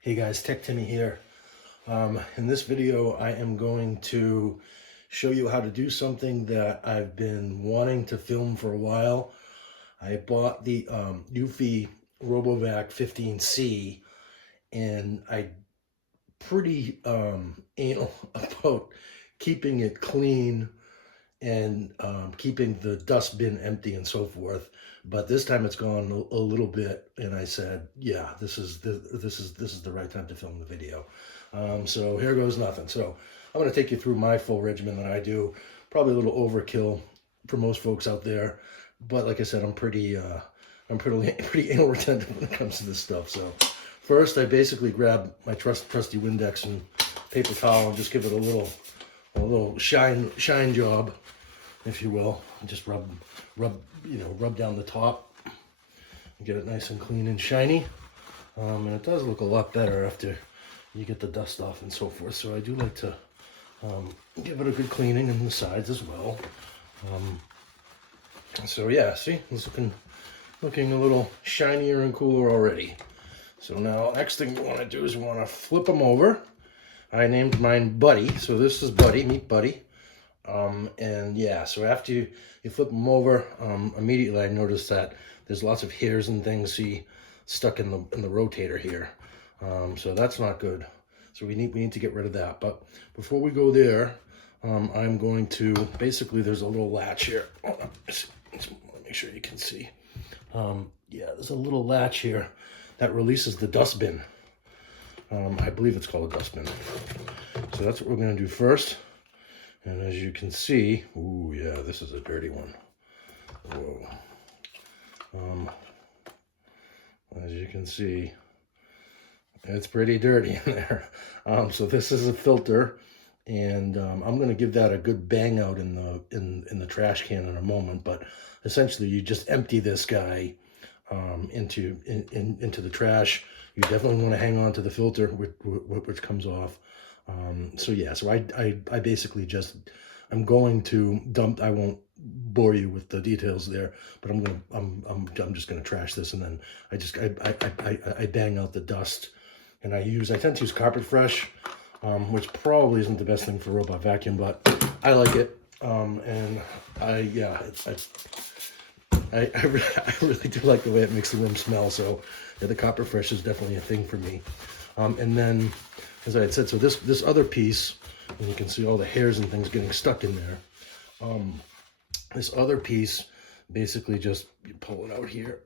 Hey guys, Tech Timmy here. In this video, I am going to show you how to do something that I've been wanting to film for a while. I bought the Eufy RoboVac 15C, and I pretty anal about keeping it clean and keeping the dustbin empty and so forth. But this time it's gone a little bit, and I said, yeah, this is the right time to film the video. So here goes nothing. So I'm going to take you through my full regimen that I do. Probably a little overkill for most folks out there, but like I said, I'm pretty anal retentive when it comes to this stuff. So first, I basically grab my trusty Windex and paper towel and just give it a little shine job, if you will. Just rub down the top and get it nice and clean and shiny. And it does look a lot better after you get the dust off and so forth. So I do like to give it a good cleaning in the sides as well. So yeah, see, it's looking a little shinier and cooler already. So now next thing you want to do is you want to flip them over. I named mine Buddy, so this is Buddy, meet Buddy. And yeah, so after you flip them over, immediately I noticed that there's lots of hairs and things stuck in the rotator here. So that's not good. So we need to get rid of that. But before we go there, I'm going to, basically there's a little latch here. Hold on, let's make sure you can see. Yeah, there's a little latch here that releases the dustbin. I believe it's called a dustbin. So that's what we're going to do first. And as you can see, ooh, yeah, this is a dirty one. Whoa. As you can see, it's pretty dirty in there. So this is a filter, and I'm going to give that a good bang out in the trash can in a moment. But essentially, you just empty this guy into the trash. You definitely want to hang on to the filter, which comes off. So yeah, so I basically I'm going to dump. I won't bore you with the details there, but I'm just gonna trash this, and then I bang out the dust, and I tend to use Carpet Fresh, which probably isn't the best thing for robot vacuum, but I like it. And I really do like the way it makes the room smell. So yeah, the Carpet Fresh is definitely a thing for me. And then, as I had said, so this other piece, and you can see all the hairs and things getting stuck in there. This other piece, basically just you pull it out here.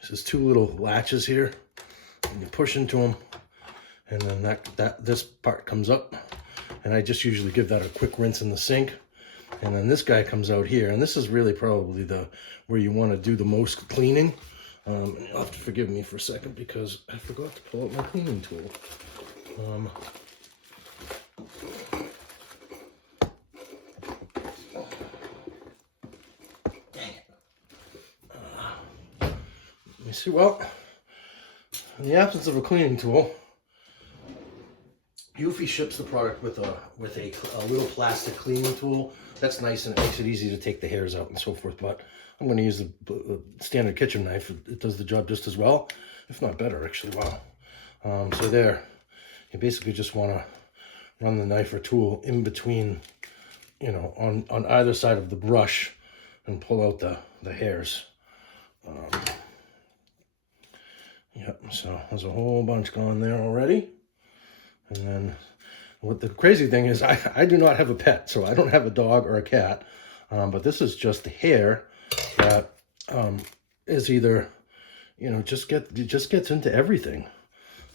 This is two little latches here, and you push into them, and then this part comes up, and I just usually give that a quick rinse in the sink. And then this guy comes out here, and this is really probably where you want to do the most cleaning. And you'll have to forgive me for a second because I forgot to pull out my cleaning tool. Dang it. Let me see. Well, in the absence of a cleaning tool, Eufy ships the product with a little plastic cleaning tool. That's nice, and it makes it easy to take the hairs out and so forth. But I'm going to use the standard kitchen knife. It does the job just as well, if not better, actually. Wow. So there, you basically just want to run the knife or tool in between, on either side of the brush, and pull out the hairs. Yep. So there's a whole bunch gone there already. And then what the crazy thing is, I do not have a pet, so I don't have a dog or a cat. But this is just the hair that is either, just gets into everything.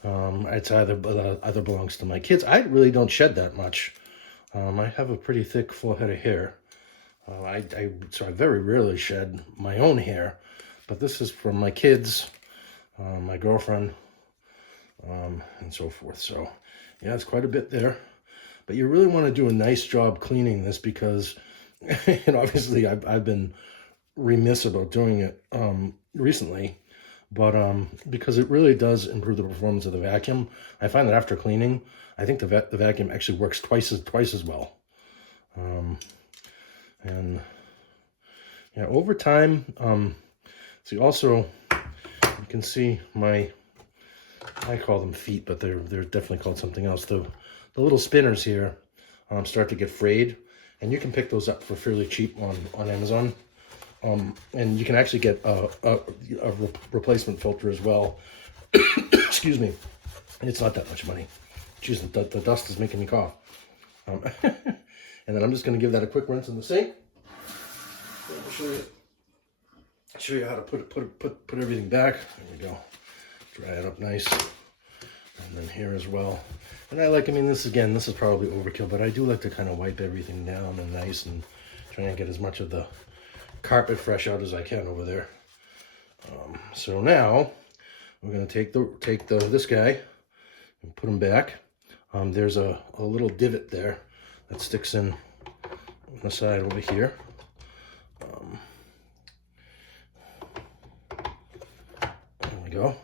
It's either belongs to my kids. I really don't shed that much. I have a pretty thick, full head of hair. So I very rarely shed my own hair, but this is from my kids, my girlfriend, and so forth. So yeah, it's quite a bit there, but you really want to do a nice job cleaning this because, obviously I've been remiss about doing it recently, but because it really does improve the performance of the vacuum. I find that after cleaning, I think the vacuum actually works twice as well. And yeah, over time, see, also you can see my, I call them feet, but they're definitely called something else. The little spinners here start to get frayed, and you can pick those up for fairly cheap on Amazon. And you can actually get a replacement filter as well. Excuse me. It's not that much money. Jeez, the dust is making me cough. And then I'm just going to give that a quick rinse in the sink. I'll show you how to put everything back. There we go. Dry it up nice. And then here as well. And I mean, this is probably overkill, but I do like to kind of wipe everything down and nice and try and get as much of the carpet fresh out as I can over there. So now we're going to take this guy and put him back. There's a little divot there that sticks in on the side over here. There we go.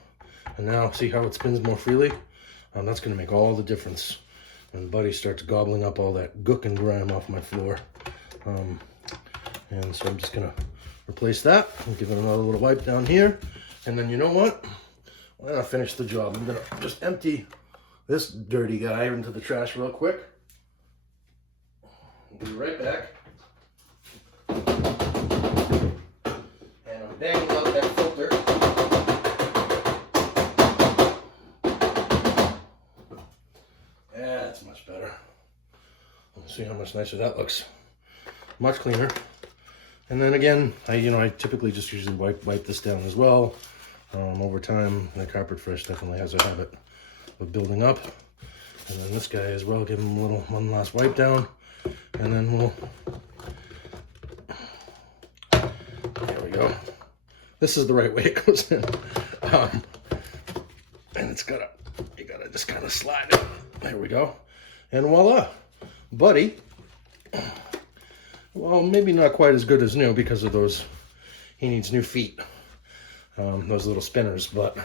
And now see how it spins more freely? That's going to make all the difference when Buddy starts gobbling up all that gook and grime off my floor. And so I'm just going to replace that and give it another little wipe down here. And then you know what? Why not finish the job? I'm going to just empty this dirty guy into the trash real quick. I'll be right back. And I'm banging out that filter. Yeah, that's much better. Let's see how much nicer that looks. Much cleaner. And then again, I typically just usually wipe this down as well. Over time, the carpet fresh definitely has a habit of building up. And then this guy as well, give him one last wipe down. And then there we go. This is the right way it goes in. And you gotta just kind of slide it. There we go. And voila, Buddy. Well, maybe not quite as good as new because of those, he needs new feet, those little spinners, but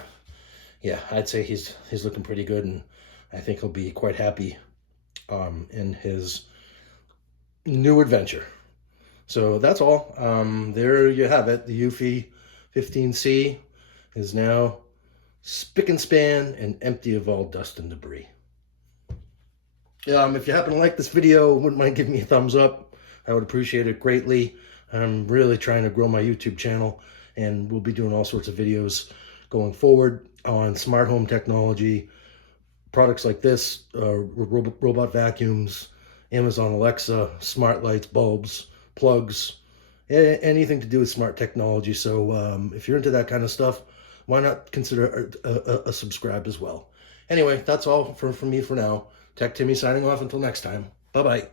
yeah, I'd say he's looking pretty good, and I think he'll be quite happy in his new adventure. So that's all. There you have it. The Eufy 15C is now spick and span and empty of all dust and debris. If you happen to like this video, wouldn't mind giving me a thumbs up. I would appreciate it greatly. I'm really trying to grow my YouTube channel, and we'll be doing all sorts of videos going forward on smart home technology, products like this, robot vacuums, Amazon Alexa, smart lights, bulbs, plugs, anything to do with smart technology. So if you're into that kind of stuff, why not consider a subscribe as well. Anyway, that's all from me for now. Tech Timmy signing off until next time. Bye-bye.